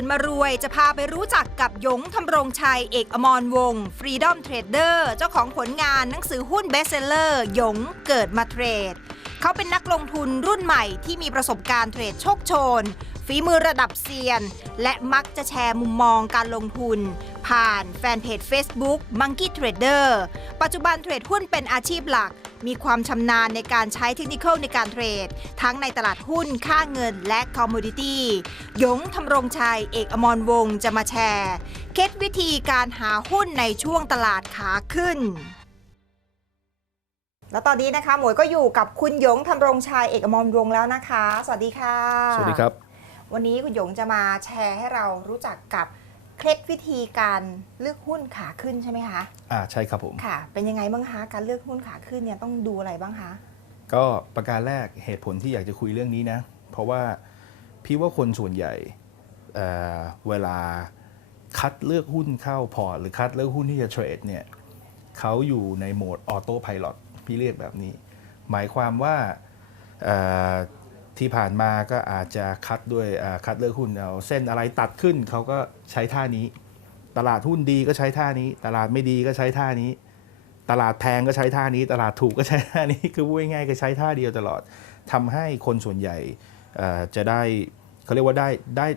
ตื่นมารวยจะพาไปรู้จักกับยงทำรงชัยเอกอมรวงศ์ Freedom Trader เจ้าของผลงานหนังสือหุ้นเบสเซลเลอร์ยงเกิดมาเทรด เขาเป็นนักลงทุนรุ่นใหม่ที่มีประสบการณ์เทรดโชคโชน ฝีมือระดับเซียน และมักจะแชร์มุมมองการลงทุน ผ่านแฟนเพจ Facebook Monkey Trader ปัจจุบันเทรดหุ้นเป็นอาชีพหลัก มีความชำนาญในการใช้เทคนิคในการเทรด ทั้งในตลาดหุ้นค่าเงินและคอมมูดิตี้ยงทำรงชัย เอกอมรวงศ์จะมาแชร์เคล็ดวิธีการหาหุ้นในช่วงตลาดขาขึ้นแล้วตอนนี้นะคะหมวยก็อยู่กับคุณหยงทำรงชัยเอกอมรวงศ์แล้วนะคะ สวัสดีค่ะ สวัสดีครับ วันนี้คุณหยงจะมาแชร์ให้เรารู้จักกับ เคล็ดวิธีการเลือกหุ้นขาขึ้นใช่ไหมคะอ่าใช่ครับผม ค่ะ เป็นยังไงบ้างคะการเลือกหุ้นขาขึ้นเนี่ยต้องดูอะไรบ้างคะก็ประการแรกเหตุผลที่อยากจะคุยเรื่องนี้นะ เพราะว่าพี่ว่าคนส่วนใหญ่เอ่อเวลาคัดเลือกหุ้นเข้าพอร์ตหรือคัดเลือกหุ้นที่จะเทรดเนี่ยเขาอยู่ในโหมดออโต้พายロพี่เรียกแบบนี้ หมายความว่าเอ่อ ที่ผ่านมาก็อาจจะคัดด้วยคัดเลือกหุ้นเอาเส้นอะไรตัดขึ้นเขาก็ใช้ท่านี้ ตลาดหุ้นดีก็ใช้ท่านี้ ตลาดไม่ดีก็ใช้ท่านี้ ตลาดแพงก็ใช้ท่านี้ ตลาดถูกก็ใช้ท่านี้คือพูดง่ายๆก็ใช้ท่าเดียวตลอดทำให้คนส่วนใหญ่จะได้เขาเรียกว่าได้ได้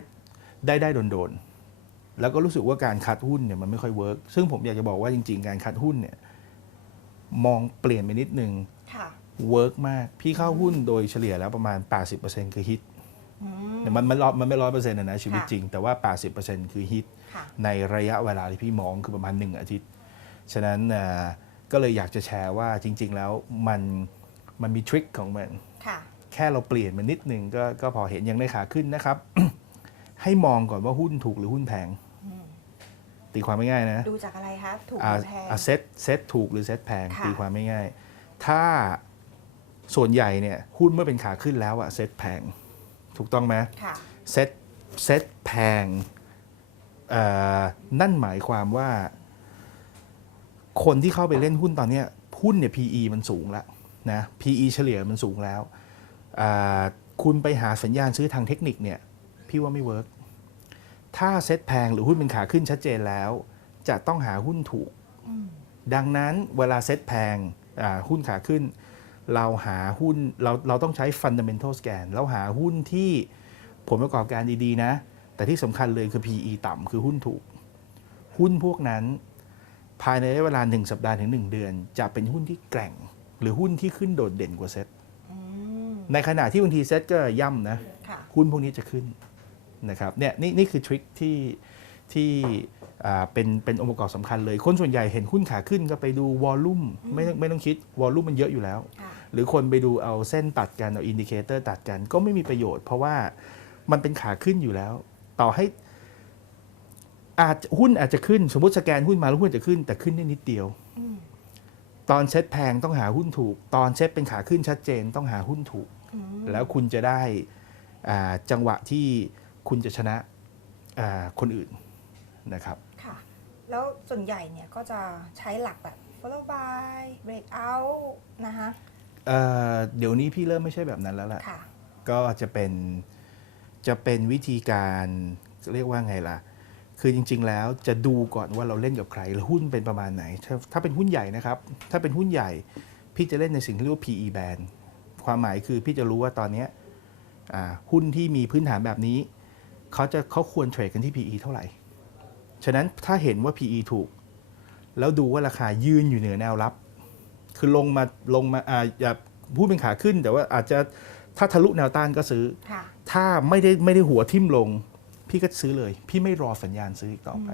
ได้ได้โดนๆแล้วก็รู้สึกว่าการคัดหุ้นเนี่ยมันไม่ค่อยเวิร์กซึ่งผมอยากจะบอกว่าจริง ๆ การคัดหุ้นเนี่ยมองเปลี่ยนไปนิดนึงค่ะ เวิร์กมาก พี่เข้าหุ้นโดยเฉลี่ยแล้วประมาณ 80%คือฮิตอืมแต่มันมันร้อยมันไม่ร้อยเปอร์เซ็นต์นะชีวิตค่ะจริง แต่ว่า 80%คือฮิตค่ะในระยะเวลาที่พี่มองคือประมาณ 1 อาทิตย์ ฉะนั้นเอ่อก็เลยอยากจะแชร์ว่าจริง ๆ แล้วมันมันมีทริคของมันค่ะแค่เราเปลี่ยนมันนิดนึงก็ก็พอเห็นอย่างในขาขึ้นนะครับ ให้มองก่อนว่าหุ้นถูกหรือหุ้นแพงอืมตีความไม่ง่ายนะ ดูจากอะไรคะถูกหอ่ารือแพงอ่าเซตเซตถูกหรือเซตแพงค่ะตีความไม่ง่าย ถ้า ส่วนใหญ่เนี่ยหุ้นเมื่อเป็นขาขึ้นแล้วอะเซตแพง ถูกต้องไหมค่ะเซตเซตแพงเอ่อนั่นหมายความว่า คนที่เข้าไปเล่นหุ้นตอนเนี้ยหุ้นเนี่ย PE มันสูงแล้วนะ PE เฉลี่ยมันสูงแล้วอ่าคุณไปหาสัญญาณซื้อทางเทคนิคเนี่ย พี่ว่าไม่เวิร์กถ้าเซตแพงหรือหุ้นเป็นขาขึ้นชัดเจนแล้ว จะต้องหาหุ้นถูกอืมดังนั้นเวลาเซ็ตแพงอ่าหุ้นขาขึ้น เราหาหุ้นเราเราต้องใช้ fundamental scan แล้วหาหุ้นที่ผลประกอบการดีๆนะ แต่ที่สำคัญเลยคือ PE ต่ำคือหุ้นถูก หุ้นพวกนั้น ภายในระยะเวลา 1 สัปดาห์ถึง 1 เดือน จะเป็นหุ้นที่แกร่ง หรือหุ้นที่ขึ้นโดดเด่นกว่าเซ็ตอืมในขณะที่บางทีเซ็ตก็ย่ำนะค่ะหุ้นพวกนี้จะขึ้นนะครับเนี่ยนี่นี่คือทริคที่ที่อ่า เป็นเป็นองค์ประกอบสำคัญเลย คนส่วนใหญ่เห็นหุ้นขาขึ้นก็ไปดูวอลลุ่มไม่ต้องไม่ต้องคิดวอลลุ่มมันเยอะอยู่แล้วค่ะหรือคนไปดูเอาเส้นตัดกัน เอาอินดิเคเตอร์ตัดกันก็ไม่มีประโยชน์ เพราะว่ามันเป็นขาขึ้นอยู่แล้ว ต่อให้อาจหุ้นอาจจะขึ้น สมมติสแกนหุ้นมาแล้วหุ้นอาจจะขึ้น แต่ขึ้นได้นิดเดียวอืมตอนเซ็ตแพงต้องหาหุ้นถูก ตอนเซ็ตเป็นขาขึ้นชัดเจนต้องหาหุ้นถูกอืมแล้วคุณจะได้อ่าจังหวะที่คุณจะชนะอ่าคนอื่นนะครับค่ะ แล้วส่วนใหญ่เนี่ยก็จะใช้หลักแบบ follow by break out นะคะเอ่อเดี๋ยวนี้พี่เริ่มไม่ใช่แบบนั้นแล้วล่ะ ค่ะ ก็จะเป็นจะเป็นวิธีการเรียกว่าไงล่ะ คือจริง ๆ แล้วจะดูก่อนว่าเราเล่นกับใครแล้วหุ้นเป็นประมาณไหน ถ้าถ้าเป็นหุ้นใหญ่นะครับ ถ้าเป็นหุ้นใหญ่ พี่จะเล่นในสิ่งที่เรียกว่า PE band ความหมายคือพี่จะรู้ว่าตอนเนี้ยอ่าหุ้นที่มีพื้นฐานแบบนี้ เขาจะเขาควรเทรดกันที่ PE เท่าไหร่ ฉะนั้นถ้าเห็นว่า PE ถูก แล้วดูว่าราคายืนอยู่เหนือแนวรับ คือลงมาลงมาอ่าอย่าพูดเป็นขาขึ้น แต่ว่าอาจจะถ้าทะลุแนวต้านก็ซื้อค่ะถ้าไม่ได้ไม่ได้หัวทิ่มลง พี่ก็ซื้อเลย พี่ไม่รอสัญญาณซื้ออีกต่อไป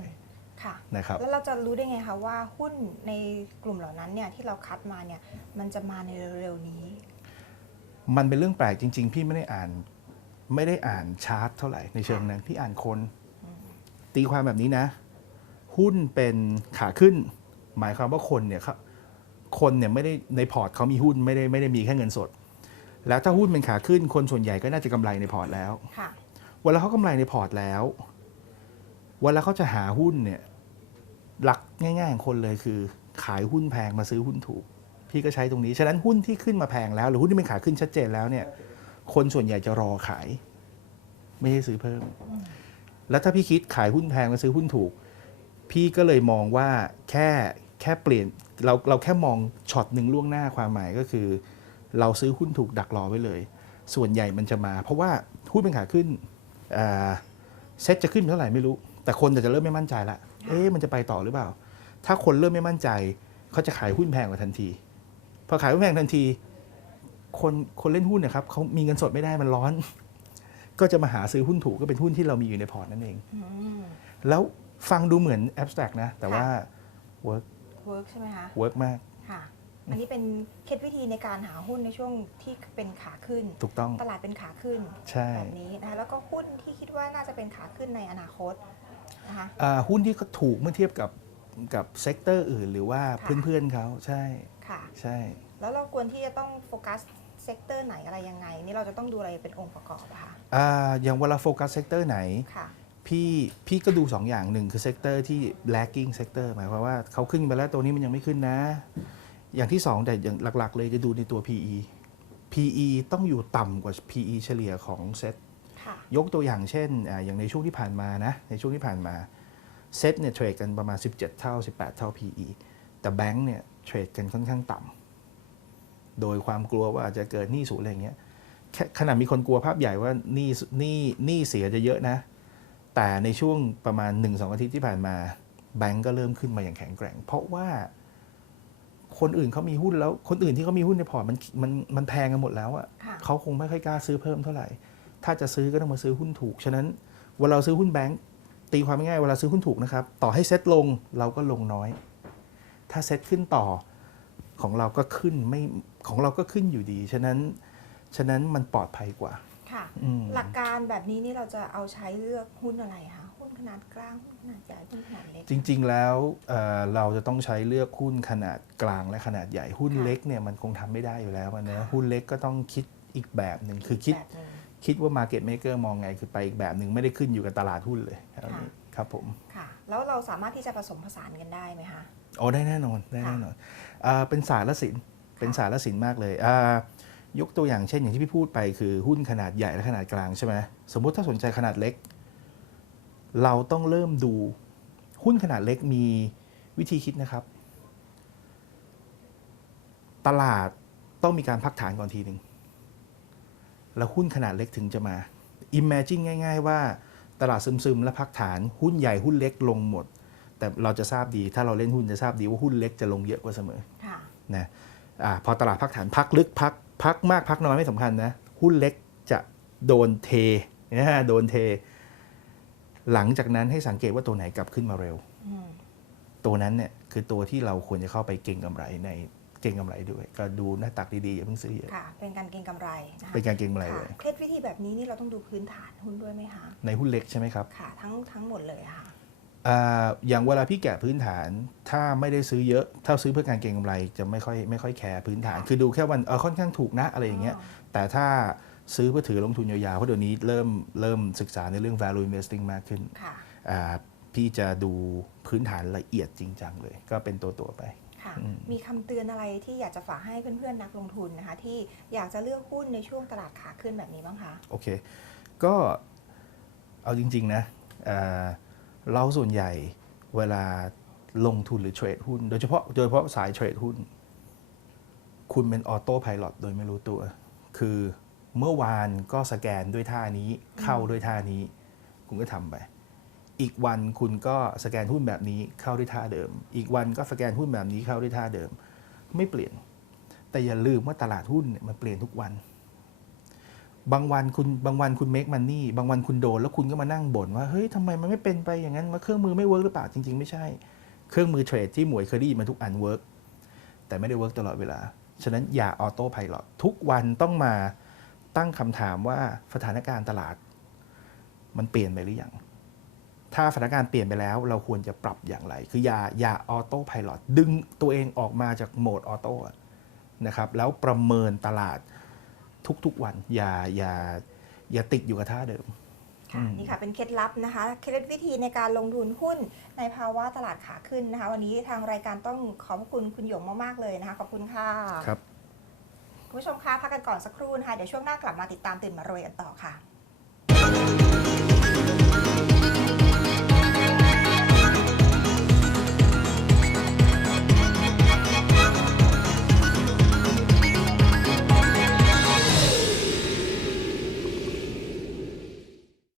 ค่ะนะครับแล้วเราจะรู้ได้ไงคะว่าหุ้นในกลุ่มเหล่านั้นเนี่ยที่เราคัดมาเนี่ยมันจะมาในเร็วๆนี้ มันเป็นเรื่องแปลกจริง ๆ พี่ไม่ได้อ่าน ไม่ได้อ่านชาร์ตเท่าไหร่ในเชิงนั้นพี่อ่านคน ตีความแบบนี้นะ หุ้นเป็นขาขึ้น หมายความว่าคนเนี่ยเขาคนเนี่ยไม่ได้ในพอร์ตเขามีหุ้นไม่ได้ไม่ได้มีแค่เงินสด แล้วถ้าหุ้นเป็นขาขึ้น คนส่วนใหญ่ก็น่าจะกำไรในพอร์ตแล้วค่ะเวลาเขากำไรในพอร์ตแล้วเวลาเขาจะหาหุ้นเนี่ยหลักง่ายๆของคนเลยคือ ขายหุ้นแพงมาซื้อหุ้นถูก พี่ก็ใช้ตรงนี้ ฉะนั้นหุ้นที่ขึ้นมาแพงแล้ว หรือหุ้นที่เป็นขาขึ้นชัดเจนแล้วเนี่ย คนส่วนใหญ่จะรอขาย ไม่ใช่ซื้อเพิ่ม แล้วถ้าพี่คิดขายหุ้นแพงมาซื้อหุ้นถูก พี่ก็เลยมองว่าแค่แค่เปลี่ยนเราเราแค่มองช็อตหนึ่งล่วงหน้าความหมายก็คือ เราซื้อหุ้นถูกดักรอไว้เลย ส่วนใหญ่มันจะมา เพราะว่าหุ้นเป็นขาขึ้นเซ็ตจะขึ้นเท่าไหร่ไม่รู้ แต่คนจะเริ่มไม่มั่นใจละเอ๊ะมันจะไปต่อหรือเปล่า ถ้าคนเริ่มไม่มั่นใจเขาจะขายหุ้นแพงกว่าทันทีพอขายหุ้นแพงทันที คนคนเล่นหุ้นนะครับเขามีเงินสดไม่ได้มันร้อน ก็จะมาหาซื้อหุ้นถูกก็เป็นหุ้นที่เรามีอยู่ในพอร์ตนั่นเองอืมแล้วฟังดูเหมือนแอบสแตรกนะ แต่ว่า work เวิร์กใช่ไหมคะ work มากค่ะ อันนี้เป็นเคล็ดวิธีในการหาหุ้นในช่วงที่เป็นขาขึ้น ถูกต้องตลาดเป็นขาขึ้นใช่แบบนี้นะคะแล้วก็หุ้นที่คิดว่าน่าจะเป็นขาขึ้นในอนาคตนะคะอ่าหุ้นที่เขาถูกเมื่อเทียบกับกับเซกเตอร์อื่นหรือว่าค่ะเพื่อนๆเขาใช่ค่ะใช่ แล้วเราควรที่จะต้องโฟกัส เซกเตอร์ไหนอะไรยังไง นี่เราจะต้องดูอะไรเป็นองค์ประกอบอะคะอ่าอย่างเวลาโฟกัสเซกเตอร์ไหน ค่ะ พี่พี่ก็ดู 2 อย่างหนึ่งคือเซกเตอร์ที่ lagging sector หมายความว่าเขาขึ้นไปแล้วตัวนี้มันยังไม่ขึ้นนะ อย่างที่ 2 แต่อย่างหลักๆ เลยจะดูในตัว PE PE ต้องอยู่ต่ำกว่า PE เฉลี่ยของเซ็ตค่ะ ยกตัวอย่างเช่นอาอย่างในช่วงที่ผ่านมานะ ในช่วงที่ผ่านมาเซ็ตเนี่ยเทรดกันประมาณ 17 เท่า 18 เท่า PE แต่แบงก์เนี่ยเทรดกันค่อนข้างต่ำ โดยความกลัวว่าอาจจะเกิดหนี้สูงอะไรอย่างเงี้ยแค่ขนาดมีคนกลัวภาพใหญ่ว่าหนี้หนี้หนี้เสียจะเยอะนะ แต่ในช่วงประมาณ 1-2 อาทิตย์ที่ผ่านมา แบงก์ก็เริ่มขึ้นมาอย่างแข็งแกร่ง เพราะว่าคนอื่นเขามีหุ้นแล้วคนอื่นที่เขามีหุ้นในพอร์ตมันมันมันแพงกันหมดแล้วอะค่ะเขาคงไม่ค่อยกล้าซื้อเพิ่มเท่าไหร่ ถ้าจะซื้อก็ต้องมาซื้อหุ้นถูก ฉะนั้นเวลาเราซื้อหุ้นแบงก์ตีความง่ายๆเวลาซื้อหุ้นถูกนะครับ ต่อให้เซ็ตลงเราก็ลงน้อย ถ้าเซ็ตขึ้นต่อ ของเราก็ขึ้นไม่ของเราก็ขึ้นอยู่ดี ฉะนั้นฉะนั้นมันปลอดภัยกว่า ค่ะ อืม หลักการแบบนี้นี่เราจะเอาใช้เลือกหุ้นอะไรคะหุ้นขนาดกลางหุ้นขนาดใหญ่หุ้นขนาดเล็ก จริง ๆ แล้วเอ่อเราจะต้องใช้เลือกหุ้นขนาดกลางและขนาดใหญ่หุ้นค่ะเล็กเนี่ยมันคงทำไม่ได้อยู่แล้วอะเนอะค่ะ หุ้นเล็กก็ต้องคิดอีกแบบหนึ่งคือคิดแบบหนึ่ง คิดว่า Market Maker มองไงคือไปอีกแบบหนึ่งไม่ได้ขึ้นอยู่กับตลาดหุ้นเลยครับค่ะ ครับผมค่ะแล้วเราสามารถที่จะผสมผสานกันได้ไหมคะโอ้ได้แน่นอนได้แน่นอนอ่าเป็นศาสตร์และศิลป์เป็นศาสตร์และศิลป์มากเลยอ่ายกตัวอย่างเช่นอย่างที่พี่พูดไปคือหุ้นขนาดใหญ่และขนาดกลางใช่ไหมสมมุติถ้าสนใจขนาดเล็ก เราต้องเริ่มดูหุ้นขนาดเล็กมีวิธีคิดนะครับ ตลาดต้องมีการพักฐานก่อนทีหนึ่งแล้วหุ้นขนาดเล็กถึงจะมา Imagine ง่าย ๆ ว่า ตลาดซึมๆ และพักฐานหุ้นใหญ่หุ้นเล็กลงหมด แต่เราจะทราบดีถ้าเราเล่นหุ้นจะทราบดีว่าหุ้นเล็กจะลงเยอะกว่าเสมอค่ะนะอาพอตลาดพักฐานพักลึกพักพักมากพักน้อยไม่สำคัญนะหุ้นเล็กจะโดนเทนะฮะโดนเท หลังจากนั้นให้สังเกตว่าตัวไหนกลับขึ้นมาเร็วอืมตัวนั้นเนี่ยคือตัวที่เราควรจะเข้าไปเก็งกำไรใน เก็งกำไรด้วย ก็ดูหน้าตักดีๆอย่าเพิ่งซื้อเยอะค่ะ เป็นการเก็งกำไรนะคะเป็นการเก็งกำไรเลยค่ะเคล็ดวิธีแบบนี้นี่เราต้องดูพื้นฐานหุ้นด้วยไหมคะในหุ้นเล็กใช่ไหมครับค่ะทั้งทั้งหมดเลยอะค่ะอาอย่างเวลาพี่แกะพื้นฐานถ้าไม่ได้ซื้อเยอะ ถ้าซื้อเพื่อการเก็งกำไรจะไม่ค่อยไม่ค่อยแคร์พื้นฐานค่ะคือดูแค่วันเออค่อนข้างถูกนะอะไรอย่างเงี้ยแต่ถ้าซื้อเพื่อถือลงทุนยาวๆเพราะเดี๋ยวนี้เริ่มเริ่มศึกษาในเรื่อง value investing มากขึ้นค่ะอ่าพี่จะดูพื้นฐานละเอียดจริงจังเลย ก็เป็นตัวตัวๆไป ค่ะอืมมีคำเตือนอะไรที่อยากจะฝากให้เพื่อนๆนักลงทุนนะคะ ที่อยากจะเลือกหุ้นในช่วงตลาดขาขึ้นแบบนี้บ้างคะโอเค ก็เอาจริง ๆ นะอ่าเราส่วนใหญ่เวลาลงทุนหรือเทรดหุ้น โดยเฉพาะโดยเฉพาะสายเทรดหุ้น คุณเป็นออโต้พาย t โดยไม่รู้ตัว คือเมื่อวานก็สแกนด้วยท่านี้เข้าด้วยท่านี้ คุณก็ทำไป อีกวันคุณก็สแกนหุ้นแบบนี้เข้าด้วยท่าเดิม อีกวันก็สแกนหุ้นแบบนี้เข้าด้วยท่าเดิม ไม่เปลี่ยน แต่อย่าลืมว่าตลาดหุ้นเนี่ยมันเปลี่ยนทุกวัน บางวันคุณบางวันคุณเมคมันนี่บางวันคุณโดนแล้วคุณก็มานั่งบ่นว่าเฮ้ยทำไมมันไม่เป็นไปอย่างนั้นว่าเครื่องมือไม่เวิร์กหรือเปล่าจริงๆไม่ใช่ เครื่องมือเทรดที่หมวยเคยได้ยินมาทุกอันเวิร์กแต่ไม่ได้เวิร์กตลอดเวลา ฉะนั้นอย่าออโต้พาย t ทุกวันต้องมาตั้งคำถามว่าสถานการณ์ตลาด มันเปลี่ยนไปหรือยัง ถ้าสถานการณ์เปลี่ยนไปแล้ว เราควรจะปรับอย่างไร คืออย่าอย่าออโต้พาย t ดึงตัวเองออกมาจากโหมดออโต้นะครับแล้วประเมินตลาดทุกๆวัน อย่าอย่าอย่าติดอยู่กับท่าเดิมค่ะอืมนี่ค่ะเป็นเคล็ดลับนะคะ เคล็ดวิธีในการลงทุนหุ้นในภาวะตลาดขาขึ้นนะคะ วันนี้ทางรายการต้องขอบพระคุณคุณหยงมากๆเลยนะคะ ขอบคุณค่ะครับคุณผู้ชมคะพักกันก่อนสักครู่นะคะเดี๋ยวช่วงหน้ากลับมาติดตามตื่นมารวยกันต่อค่ะ